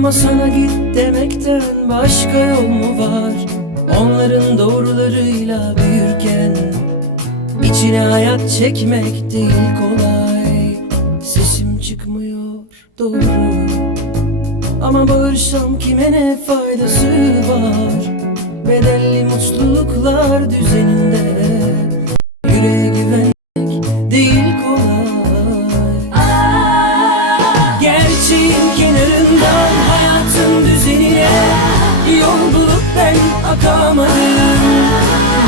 Ama sana git demekten başka yol mu var? Onların doğrularıyla büyürken İçine hayat çekmek değil kolay. Sesim çıkmıyor doğru. Ama bağırsam kime ne faydası var? Bedelli mutluluklar düzeninde. Yüreğe Gerçeğin kenarından hayatın düzenine Yol bulup ben akamadım.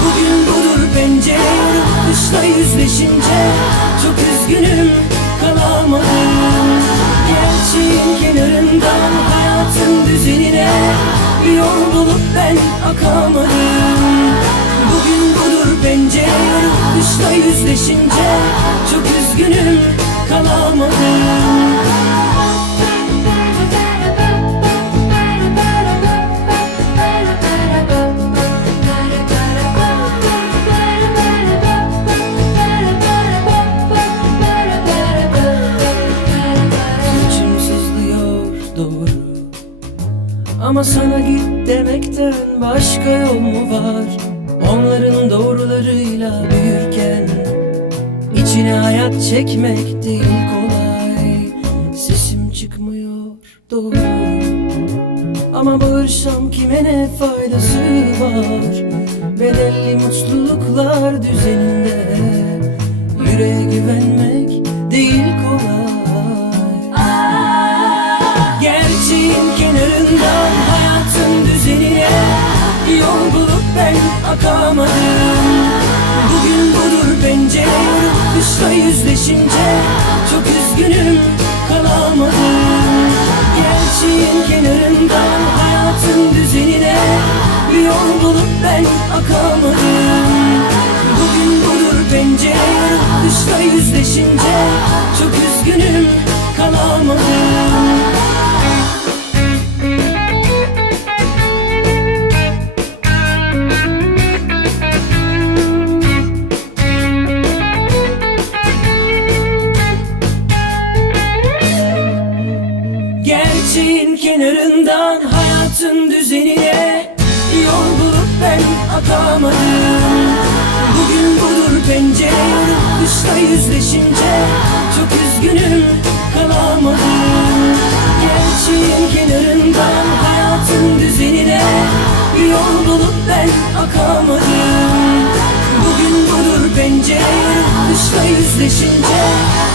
Bugün budur pencere yarıp kışla yüzleşince Çok üzgünüm kalamadım. Gerçeğin kenarından hayatın düzenine Yol bulup ben akamadım. Bugün budur pencere yarıp kışla yüzleşince Çok üzgünüm kalamadım Ama sana git demekten başka yol mu var? Onların doğrularıyla büyürken İçine hayat çekmek değil kolay. Sesim çıkmıyor doğru. Ama bağırsam kime ne faydası var? Bedelli mutluluklar düzeninde Yüreğe güvenmek değil kolay. Gerçeğin kenarından ben akamadım. Bugün budur yarıp kışla yüzleşince Çok üzgünüm kalamadım. Gerçeğin kenarından hayatın düzenine Yol bulup ben akamadım. Bugün budur yarıp kışla yüzleşince Çok üzgünüm kalamadım Gerçeğin kenarından hayatın düzenine Yol bulup ben akamadım Bugün budur pencere kışla yüzleşince Çok üzgünüm kalamadım. Gerçeğin kenarından hayatın düzenine Yol bulup ben akamadım. Bugün budur pencere kışla yüzleşince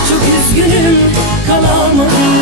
Çok üzgünüm kalamadım